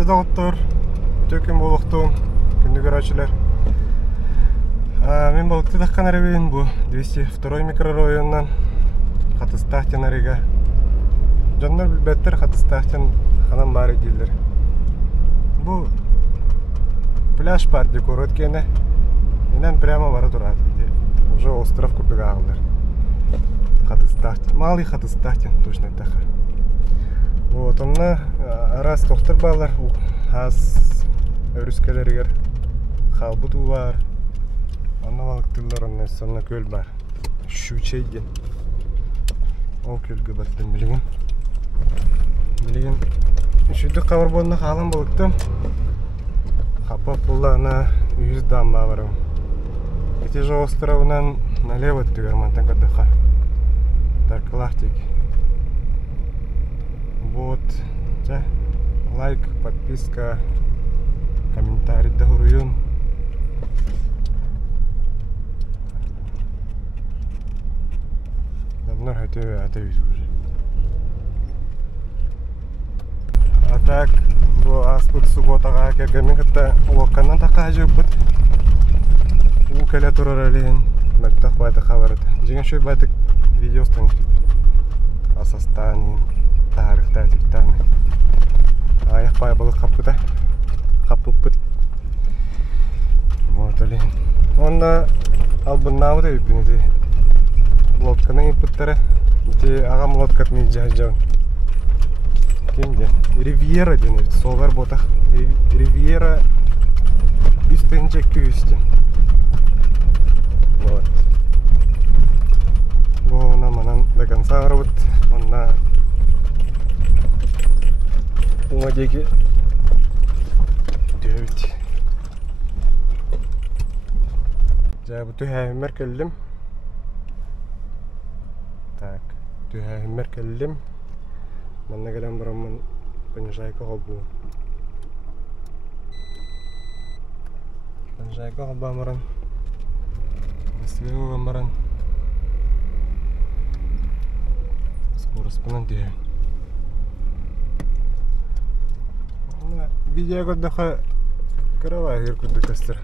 Жадағыттар, төкен болуқтуын, күнді көрәчілер. Мен балықты таққан әребейін бұл 202 микрорайоннан қатыстақтен әреге. Жонлар білбәттір қатыстақтен қанан бары дейділер. Бұл пляж бар декор өткені. Менен прямо бары тұрады. Уже остров көпігі ағылдар. Қатыстақтен, малый қатыстақтен, точно тақы. Вот, онна арас тоқтыр балар, аз өріскелерігер қалбыту бар. Онна балықтылар, онна сонна көл бар. Шучейден. Ол көлгі баттым білеген. Үшіді қамыр болына қалын балықтым. Қапап болағына 100 дамба барым. Эти же островынан налево түгер мантан кадыха. Даркалахтик. Вот. Лайк, подписка, комментарий да хуруюн. Давно это вижу уже. А так, bu asput subota kergemin kata wakanan taka juput. Bu kala turaralin maltak bata khabarat. Jigan shoy bata videos tank. Asastani tarixta tiktani. Аяқ бай balık kapıda. Kapıpıt. Вот алин. Onda albınnağı da yüpünüdü. Lodkanın ipıtları. Де ағам лодкатны жажау. Kimde? Riviera denir. Solar botak. Riviera üstten çekti üstten. Вот. Ona manan до конца работ. Ona Умадеги 9. Жабы түйәймер келдім. Так, түйәймер келдім. Манна келем бұрамын понижайка қолбуын. Понижайка қолба мұрын. Мәсвеу ғамырын. Скороспынан түйәйм. Видео отдыха каравай куда костер.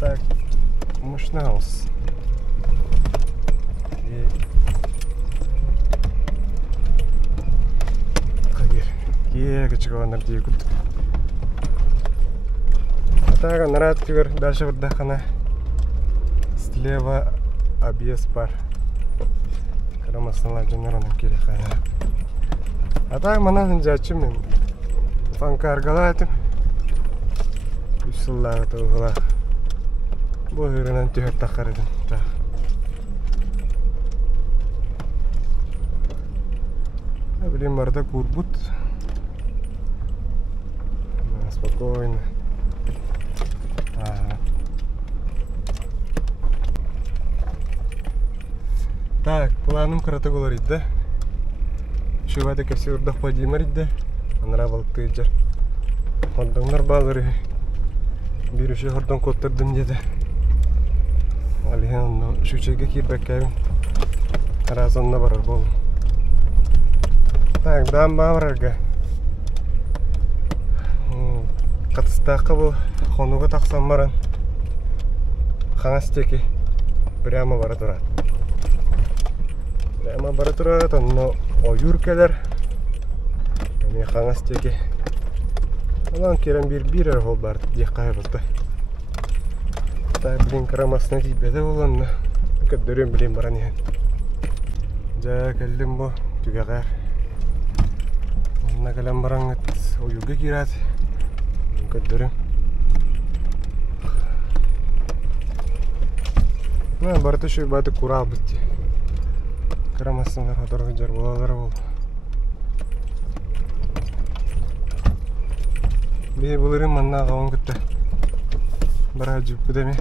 Так, мышнаус. Кагер, качега нардии кут. Так, нарад тигр дальше отдыхана. Слева объезд пар. Карамасала дженероном кирихая. А так маназин жачим. Фанка аргалайтым. Үсіллағы тұғыла. Бұл үйрінен түйіп тақар едім. Білем барда курбут. Спокойно. Так, планым қараты болар еді. Шубады көпсе ұрдақ падимар еді. Анара балықты жар. Хордыңнар балыры. Біруші хордың көттірдім деді. Алихан шучеге кирбәк кәбін. Аразонна барар болу. Так, дам бавырарға. Қатыстақы бұл қонуға тақсан баран. Қаңастекі прямо бара тұрады. Прямо бара тұрады. Онны ойыр кәлер. Мен қаңастекі. Олан керен бір әрғол бар дек қайбылды. Так, білін қарамасына дейбеді оланны. Көддерен білін баран ен. Жа кәлдім бұл түге қайр. Онына кәлем баран ойуға керад. Көддерен. Барты шөй баты құрал бітті. Қарамасынлар отырғы жар болалары бол. Бей бұлырым манна қауын күтті. Бара жүп күдеме.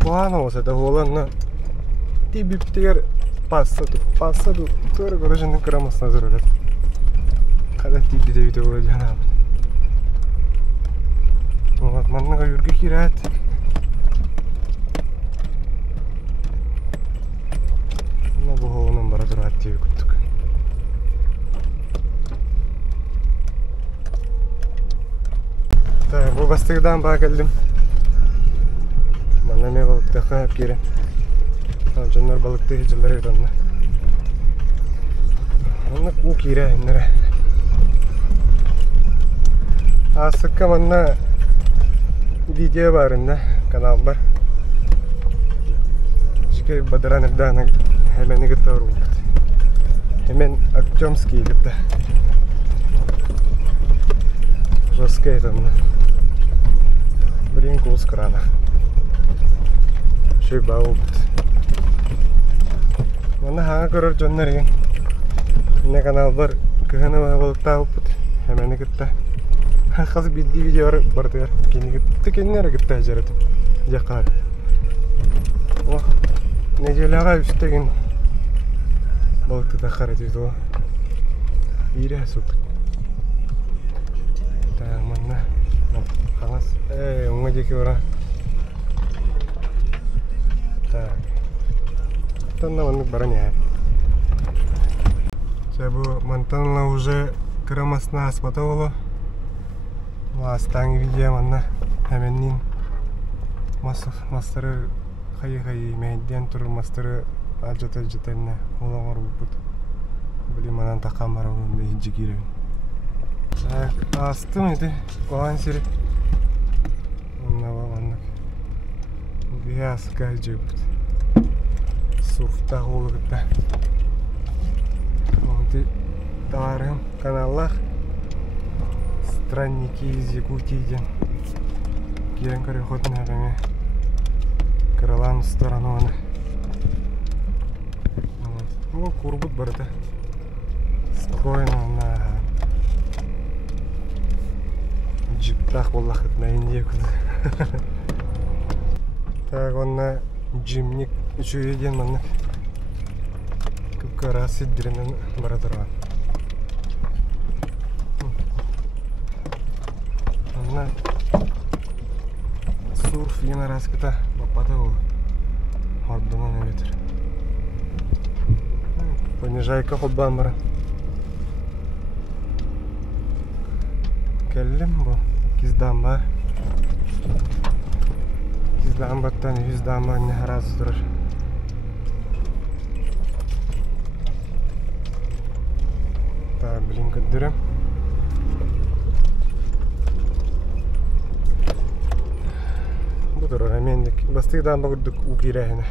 Планы осы да оланна. Тибіптігер пасса тұр. Төрі көрі қарамасына зыр өледі. Қада тибіде бейді олай жанамын. Маннаға үргі керет. Бұл оғынан бара тұрады тегі күттік. Bu bastıgıdan bağa geldim. Bana ne balık dakika hep geri. Canlar balıkta hıcıları yıranlar. Onu ku kira inere. Asıkka manna video barında kanal var. Jike badaran evdana hemen gitar oldu. Hemen Akçomski gitti. Roskaytanna. Блин, кус крана. Şey bağlı. Bana hangi görür canlar yiyin. Ne kanal var. Kıhını balıkta olup. Hemen gitti. Kız bildiği videolar vardı ya. Kendi gitti. Kendine gitti acaret. Yakar. Oh. Neceleğe üstteki balıkta da karatıydı o. İyi hasut. Tamam. Hangas. Onga jeki ora. Так. Тонна он броня. Сейчас бы монтанла уже крамасна спотовало. Мастанги видео манна. Хаменнин. Мастері хай мейден тур мастері ажата-ажатанна. Оламар бупут. Блин, манан тақамара онда жигире. Так, астым еді. Оған сире. Онна манна. Бияс кайжыбыт. Сурфта голгыта. Вот и товарым каналлах. Странники из Якутии. Кирен переход на время. Крылан в сторону. Ну, курбут барыта. Спокойно на джиптах боллахыт на Индию. Так, он на джимник üçüydен манна. Күпкара сиддиринен бара турган. Манна сурф ена раскыта бапата ол. Ордонан эметер. Понижайка ходбан бара. Келдим бу. Киздан бар. Киздан баттан 100 даман не раз турар. Так, блин, кадырым. Bu da ramendik. Bastıktan bakırdık ukirehine.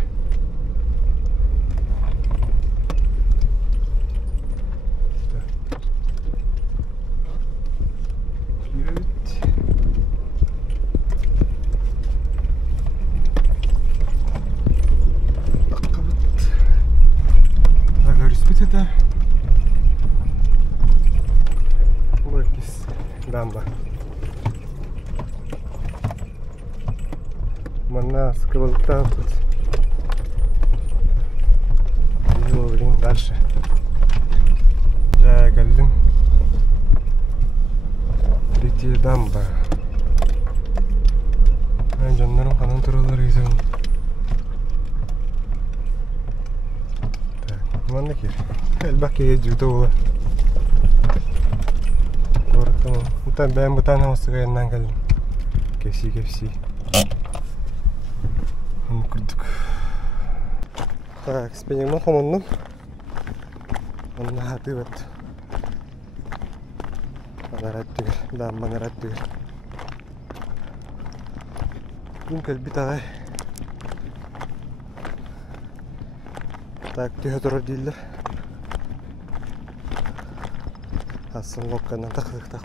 Дамба. Манна скрылта. Иду, блин, дальше. Я geldim. Bitti дамба. Ben canlarım kanan turaları güzel. Так, manna ki. Elbette judo ola. Там ben bu tane olsa yanından geldim. Kepsi. Onu kurduk. Так, спенигмен хомоннун. Onu hati bat. Adarat tügel, damban arat tügel. Bunkel bitagay. Так, tühötörö değiller. Aslında lokkandan taktık.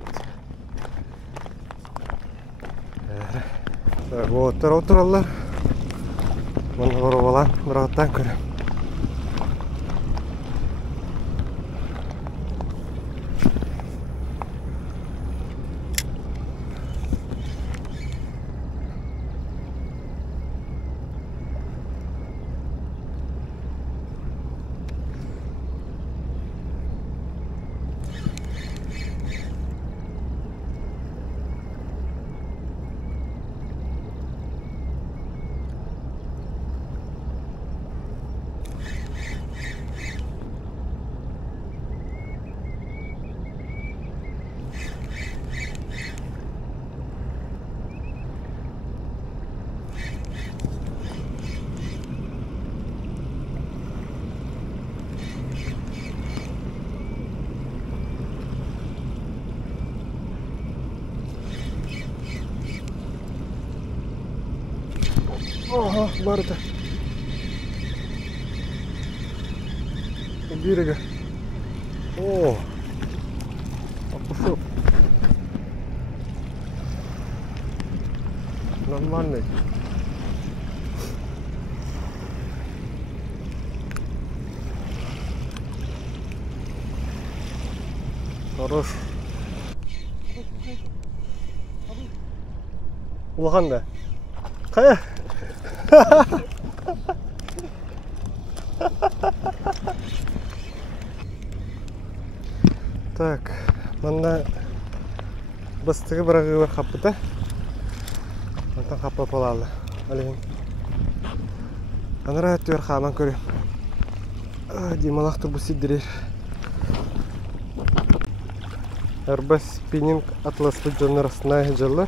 Вот, отраллар. Мына борбалан, бираттан көрөм. Ага, бар это. У берега. О, опушок. Нормальный. Хорош. Улганда. Кая? Так, мында бастығы бірағы бар қапыда. Антан қапы полалы. Алейін. Анара әттер қаман көрем. Демалақты бұл сиддерер. Әрбі спиннинг атласлы жоныр астына жылы.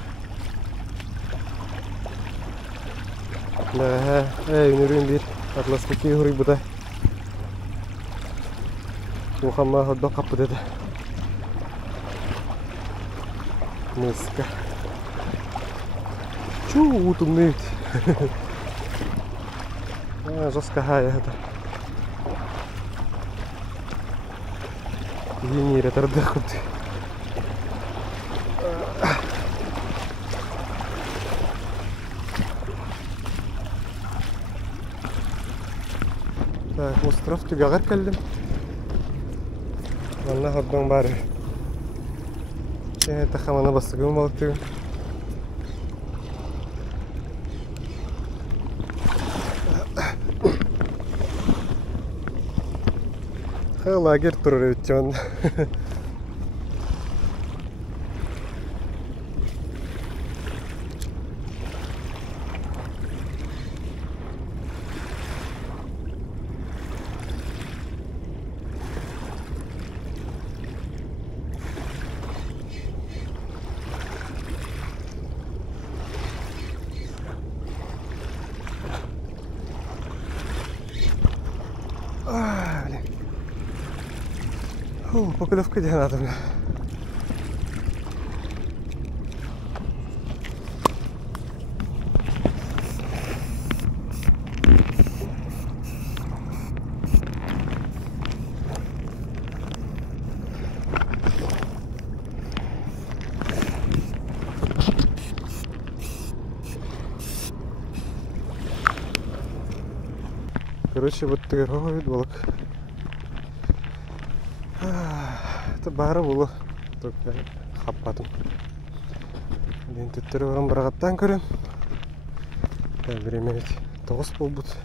Өнерін бір атласлы кей ғырый бұда. Ухамма ходбан қапы деді. Меска. Чу, утымны өт. Жасқа хая это. Енер етарды құды. Так, остров түгағар кәлдім. Анна ходбан бары. Және тақамана бастығы өмалық түгін. Лагерь тұрыр өттен. Поколевка где надо мне. Короче, вот такой вид волок. Это бары болу. Только хаппатым. Мен түттері орын бірағаттан көрем. Время ведь тоғыз болбут.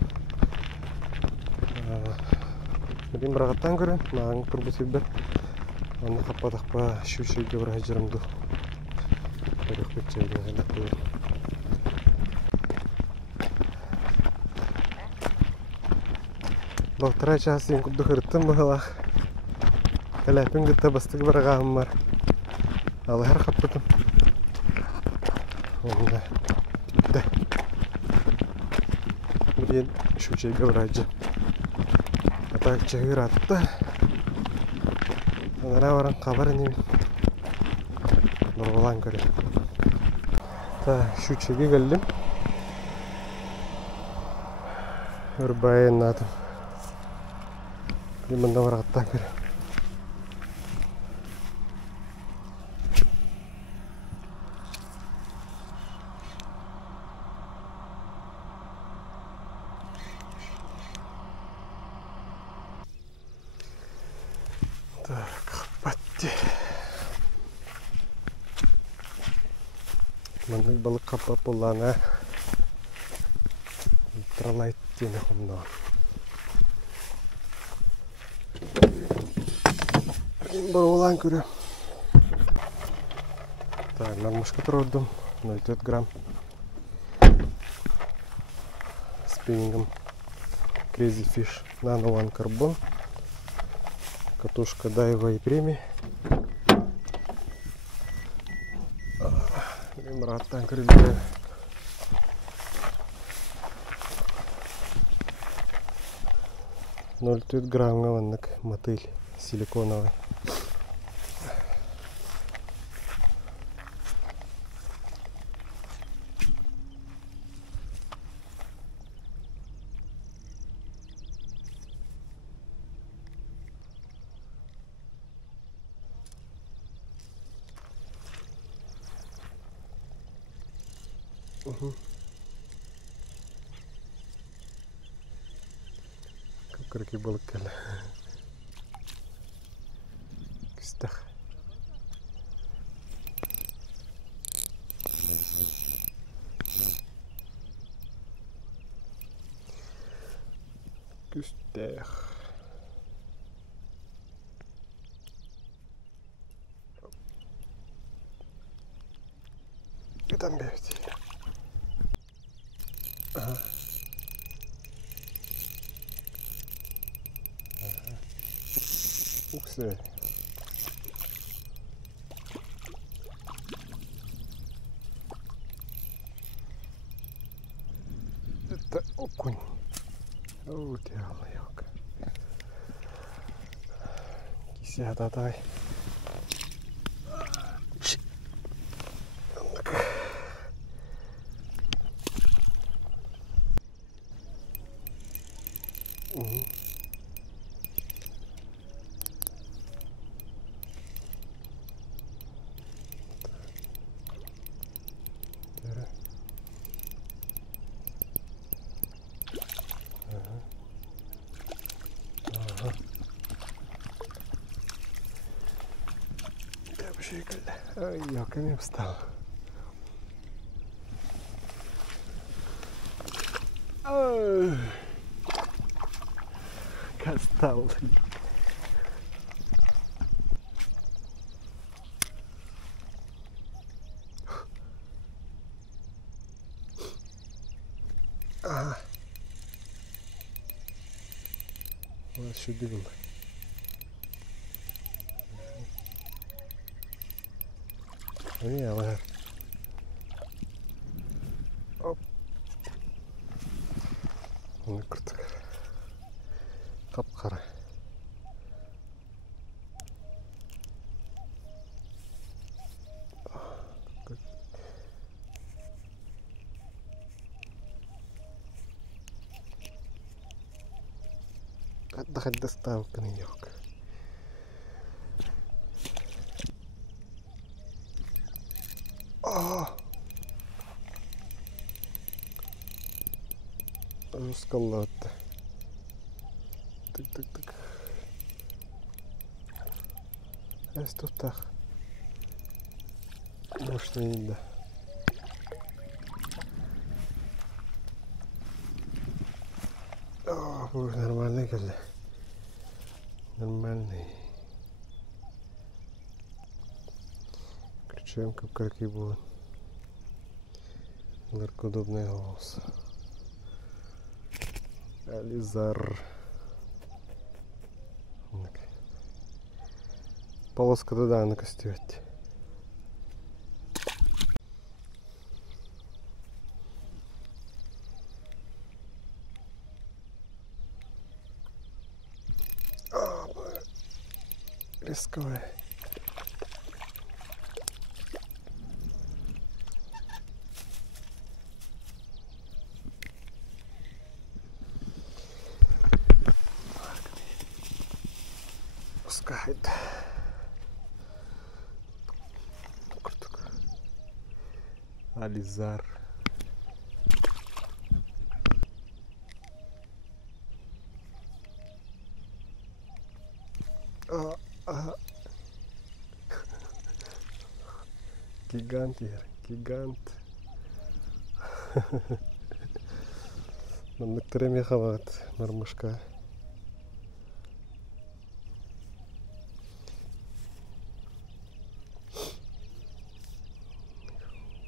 Мен бірағаттан көрем. Маған тұрбут ебдер. Оны хаппатақпа шүшейге бір ажырымды. Көрек бетчейге ғанақ көрем. Балтыра часын күдді қырттым бұғалақ. Кәләпін күтті бастығы бір ағағым бар. Алығар қаппытым. Онда бітті. Мен шүчейге бір ажы. Атақ чағыр атыпты. Онара баран қабар немен. Нұрғылан көрем. Шүчейге кәлдім. Үрбайын атым. Мында барағаттан көрем. Так, патти. Мындық балық қапап болана. Тралайт дені құмна. Бір олан көрем. Так, нормашқа тұрдым. 0,4 грамм. Спиннингом Crazy Fish Nano One Carbon. Катушка Дайва и Преми. Раттан крылья. Ноль 0,3 грамм мотыль силиконовый. Кукурки булык келе. Кыстах. Кыстах. Там бегать. Ага. Ага. Ух ты. Это окунь. О, тялок. Кися татай. Ой, ёками встал. Ой, кастал. Ага. Вот еще дым. Яла. Оп. Ну круто. Кап-кара. Отдыхать доставка на йог. Скалата. Так. А что так? Может, не да. О, нормальный каль. Нормальный. Кричаем, как карки будут. Ларкодобный голос. Ализар. Полоска туда на костюте. Рисковая. Пускай. Ализар. Гигант, гигант. Нам некоторые хават мормышка.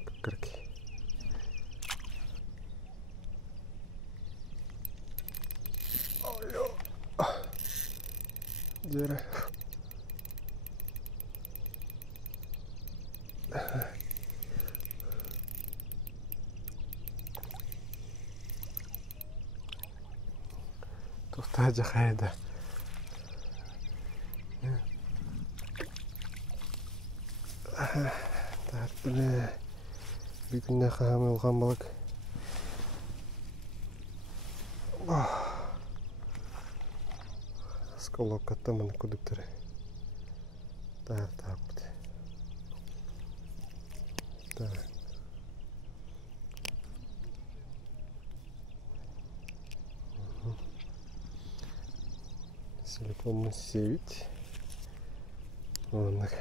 Кукурки. Дерево. Туфтаджа хайда. Так, бля. Битне хамы улган балык. Сколок каттамын кудуктары. Так. Так. Телефонны севить. Оннак.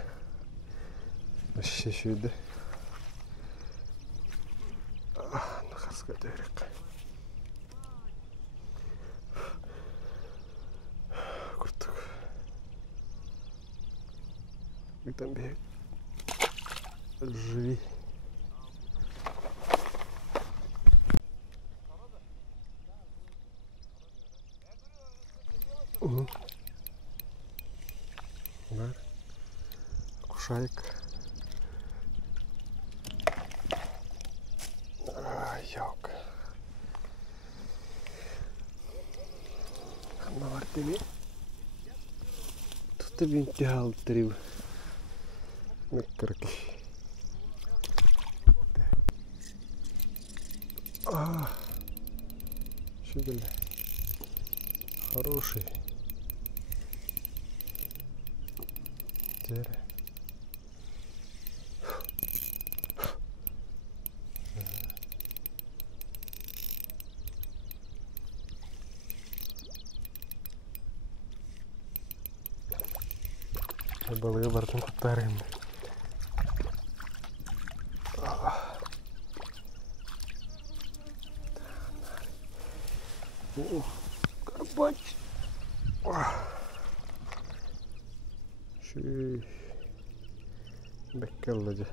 Вообще шүйді. Нахарска дөрек. Куртук. Там бегает. Живи. Бар. Кушайк. Yok. Хана бар деме. Тусты бинти халтырып. Меккерки. Шүгел. Хороший. Теперь. Балығы бардың құттарым. Карпач. Шүй. Беккелледі.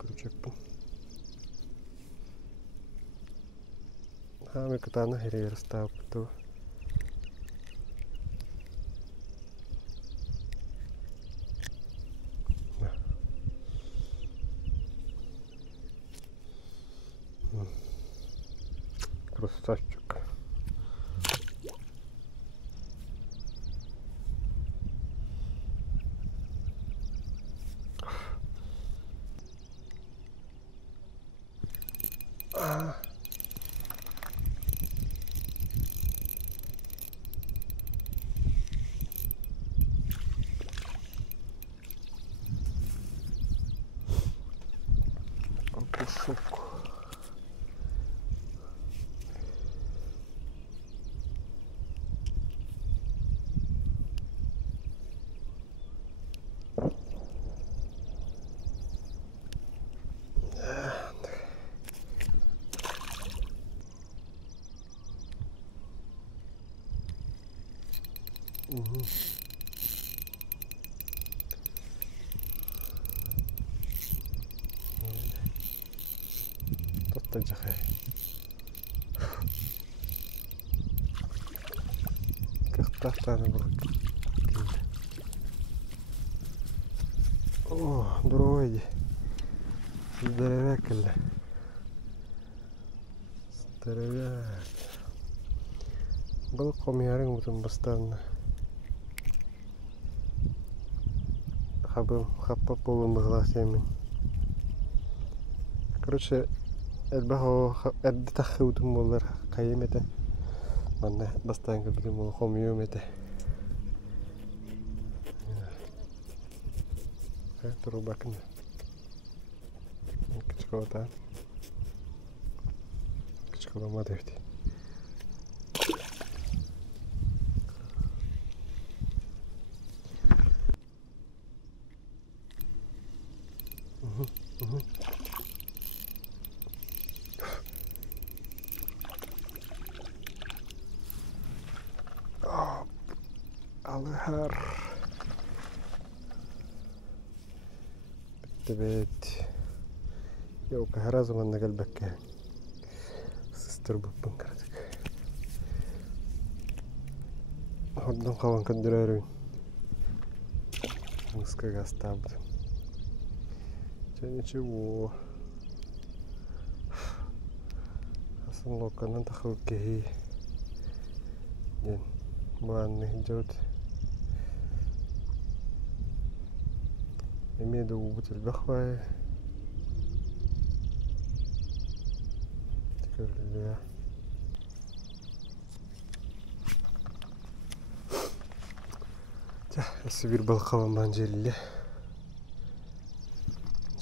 Күрчекпін. Хаме кытаны херегер стап бұтты. Красавчик. Опушок. Тотта Кахтахтаны бұл. О, дұройды. Здоровяк келді. Здоровяк. Бұл қомиярың бұтын бастарына. Хаппап болуын бұғылақ семін. Короче, әдді тақы ұтым болар қайым еті. Манна бастан көрдім ол қомиым еті. Тұру бақын. Кішкі отан. Кішкі оламады өте. Alır. Bitti. Yok her zaman da gelbek. Sister babam kırdık. Oradan kalan kandırıyorum. Мыска гастабд. Ничего. Асан локанан тахыл кехи. Банный идет. Имею бутыль бахвая. Теперь Осы бір балқалан бан желілі.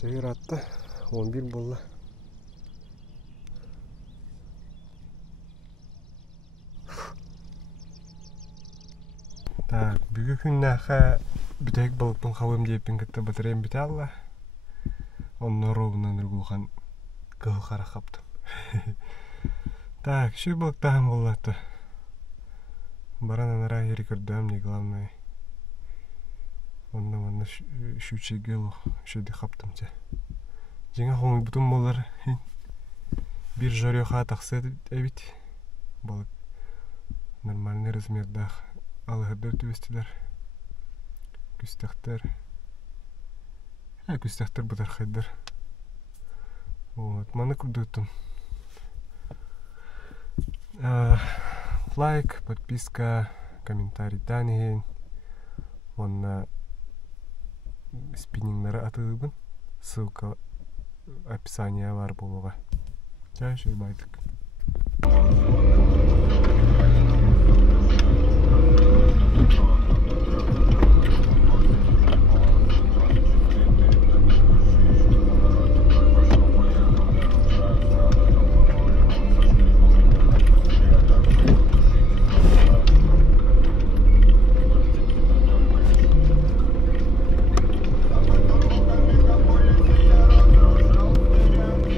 Жайыр атты 11 болды. Так, бүгү күннәхә бүтәк балыктың хавым дейппин кытта батареям бите алла. Онно ровно нургулхан кыл кара каптым. Так, şu балыктан боллатты. Баран анара ери көрдөм не главное. Онно şu чегел шуды каптым те. Жеңе хомуй бутун болар. Бир жарёха таксы эбит. Балык нормальный размерда. Алыгырдар түбестилер. Күстәхтер. Күстәхтер бутар хайдар. Вот, маны курдутум. Лайк, подписка, комментарий тани. Онна спиннингнары атылыбын. Ссылка описание бар болуга. Чай байтык.